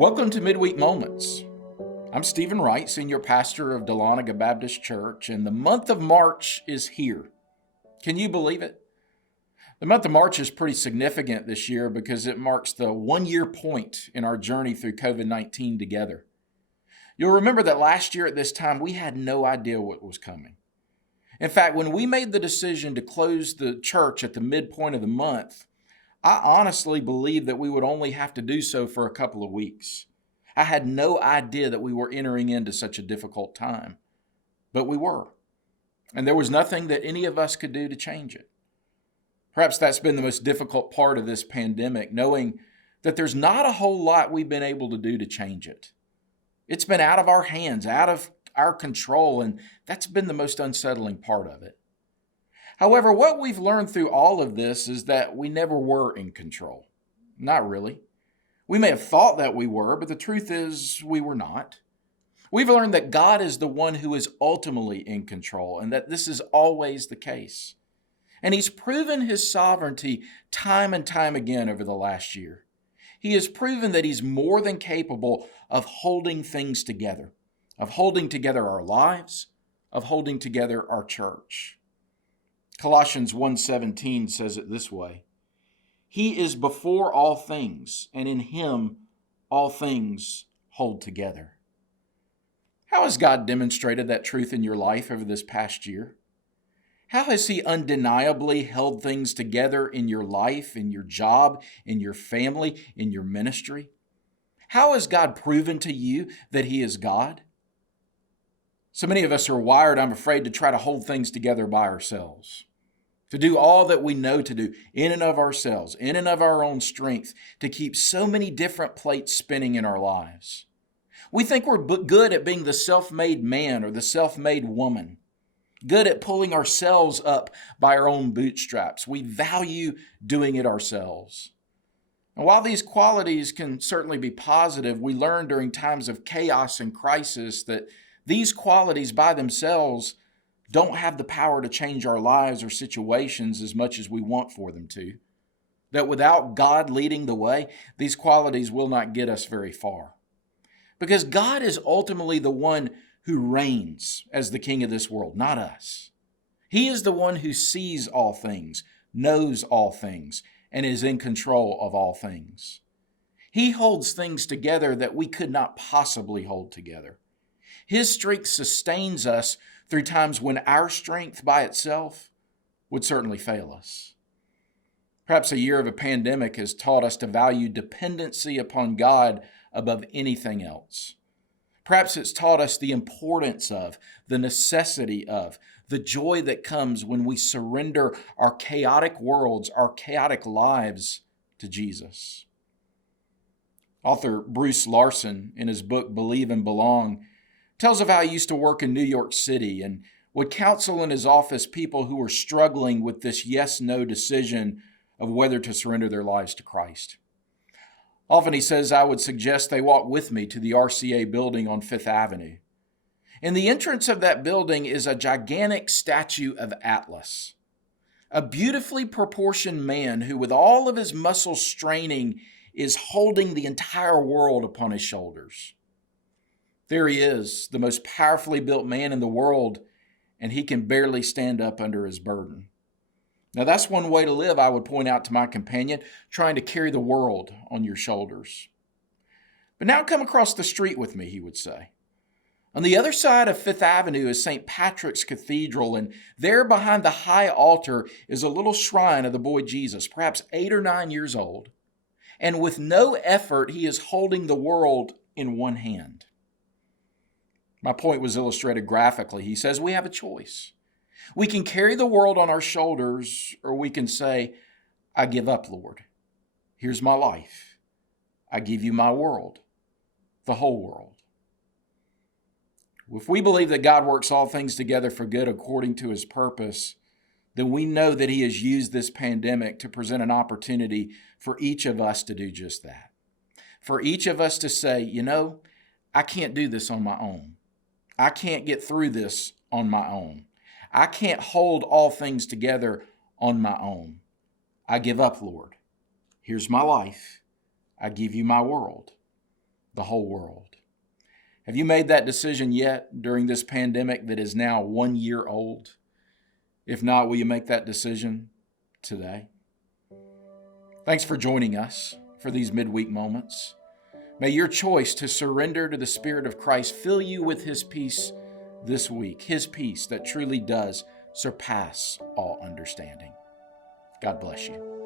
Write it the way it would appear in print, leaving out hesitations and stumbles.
Welcome to Midweek Moments. I'm Stephen Wright, Senior Pastor of Dahlonega Baptist Church, and the month of March is here. Can you believe it? The month of March is pretty significant this year because it marks the one-year point in our journey through COVID-19 together. You'll remember that last year at this time, we had no idea what was coming. In fact, when we made the decision to close the church at the midpoint of the month, I honestly believed that we would only have to do so for a couple of weeks. I had no idea that we were entering into such a difficult time, but we were. And there was nothing that any of us could do to change it. Perhaps that's been the most difficult part of this pandemic, knowing that there's not a whole lot we've been able to do to change it. It's been out of our hands, out of our control, and that's been the most unsettling part of it. However, what we've learned through all of this is that we never were in control. Not really. We may have thought that we were, but the truth is we were not. We've learned that God is the one who is ultimately in control and that this is always the case. And He's proven His sovereignty time and time again over the last year. He has proven that He's more than capable of holding things together, of holding together our lives, of holding together our church. Colossians 1:17 says it this way: He is before all things, and in Him all things hold together. How has God demonstrated that truth in your life over this past year? How has He undeniably held things together in your life, in your job, in your family, in your ministry? How has God proven to you that He is God? So many of us are wired, I'm afraid, to try to hold things together by ourselves, to do all that we know to do in and of ourselves, in and of our own strength, to keep so many different plates spinning in our lives. We think we're good at being the self-made man or the self-made woman, good at pulling ourselves up by our own bootstraps. We value doing it ourselves. And while these qualities can certainly be positive, we learn during times of chaos and crisis that these qualities by themselves don't have the power to change our lives or situations as much as we want for them to. That without God leading the way, these qualities will not get us very far. Because God is ultimately the one who reigns as the king of this world, not us. He is the one who sees all things, knows all things, and is in control of all things. He holds things together that we could not possibly hold together. His strength sustains us through times when our strength by itself would certainly fail us. Perhaps a year of a pandemic has taught us to value dependency upon God above anything else. Perhaps it's taught us the importance of, the necessity of, the joy that comes when we surrender our chaotic worlds, our chaotic lives to Jesus. Author Bruce Larson, in his book Believe and Belong, tells of how he used to work in New York City and would counsel in his office people who were struggling with this yes-no decision of whether to surrender their lives to Christ. Often, he says, I would suggest they walk with me to the RCA building on Fifth Avenue. In the entrance of that building is a gigantic statue of Atlas, a beautifully proportioned man who, with all of his muscles straining, is holding the entire world upon his shoulders. There he is, the most powerfully built man in the world, and he can barely stand up under his burden. Now, that's one way to live, I would point out to my companion, trying to carry the world on your shoulders. But now come across the street with me, he would say. On the other side of Fifth Avenue is St. Patrick's Cathedral, and there behind the high altar is a little shrine of the boy Jesus, perhaps 8 or 9 years old. And with no effort, he is holding the world in one hand. My point was illustrated graphically. He says we have a choice. We can carry the world on our shoulders, or we can say, I give up, Lord. Here's my life. I give you my world, the whole world. If we believe that God works all things together for good according to His purpose, then we know that He has used this pandemic to present an opportunity for each of us to do just that. For each of us to say, I can't do this on my own. I can't get through this on my own. I can't hold all things together on my own. I give up, Lord. Here's my life. I give you my world. the whole world. Have you made that decision yet during this pandemic that is now 1 year old? If not, will you make that decision today? Thanks for joining us for these midweek moments. May your choice to surrender to the Spirit of Christ fill you with His peace this week, His peace that truly does surpass all understanding. God bless you.